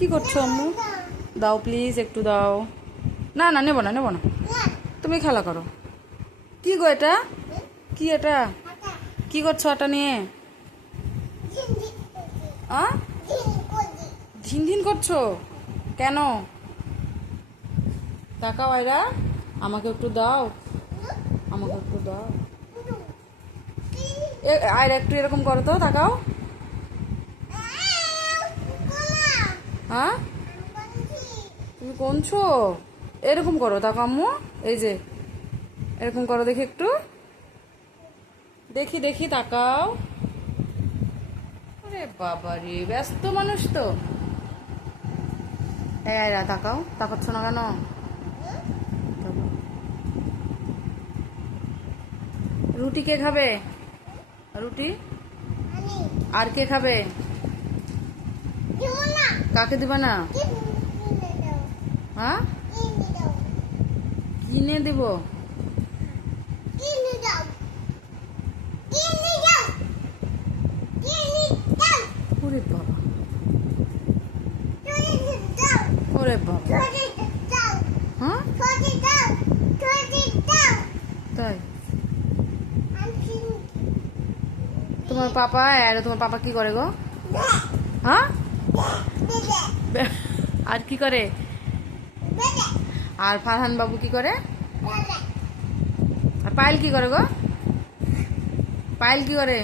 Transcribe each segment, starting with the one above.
কি করছো আম্মু? দাও প্লিজ, একটু দাও। না না, নেবো না, নেবো না। তুমি খেলা করো। কি গো এটা? কি এটা? কি করছো এটা নিয়ে? আ ঝিনঝিন করছো কেন? তাকাও আয়রা, আমাকে একটু দাও, আমাকে একটু দাও। আয়রা একটু এরকম করো তো, তাকাও। হ্যাঁ, তুমি কোনছো? এরকম করো, তাকাও আম্মু। এই যে এরকম করো, দেখি একটু, দেখি দেখি, তাকাও। আরে বাবা রে, ব্যস্ত মানুষ তো। এই আয়রা, তাকাও, তাকাচ্ছ না কেন? তাকাও। রুটি কে খাবে? রুটি আর কে খাবে? কাকে দিবা না? হ্যাঁ, কিনে দিব? ওরে বাবা, ওরে বাবা। হ্যাঁ, তাই? তোমার পাপা আর তোমার পাপা কি করে গো? হ্যাঁ, আর কি করে? আর ফারহান বাবু কি করে? আর পায়েল কি করে গো? পায়েল কি করে?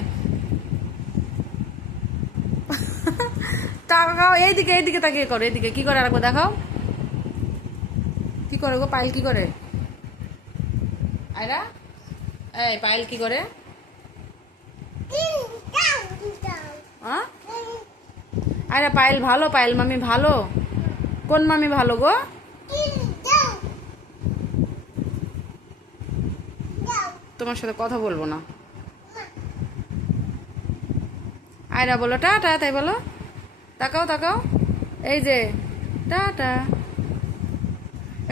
তাকাও, এইদিকে এইদিকে তাকিয়ে করো, এইদিকে কি করে আরেকবার দেখাও। কি করে গো পায়েল, কি করে? আয়রা, এই পায়েল কি করে? হ্যাঁ, আয়রা পায়েল ভালো, পায়েল মামি ভালো। কোন মামি ভালো গো? তোমার সাথে কথা বলবো না। আয়রা বলো টাটা, তাই বলো। তাকাও তাকাও, এই যে টাটা।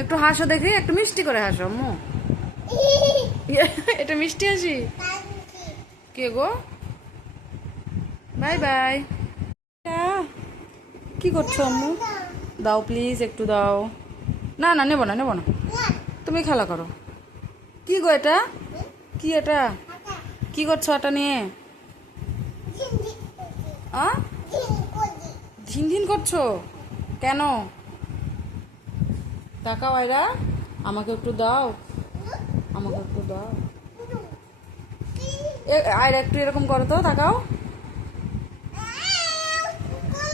একটু হাসো দেখি, একটু মিষ্টি করে হাসো আম্মু। এটা মিষ্টি হাসি? কে গো? Bye bye. কি করছো আম্মু? দাও প্লিজ, একটু দাও। না না, নেবো না, নেবো না। তুমি খেলা করো। কি গো এটা? কি এটা? কি করছো এটা নিয়ে? আ ঝিনঝিন করছো কেন? তাকাও আয়রা, আমাকে একটু দাও, আমাকে একটু দাও। আয়রা একটু এরকম করো তো, তাকাও।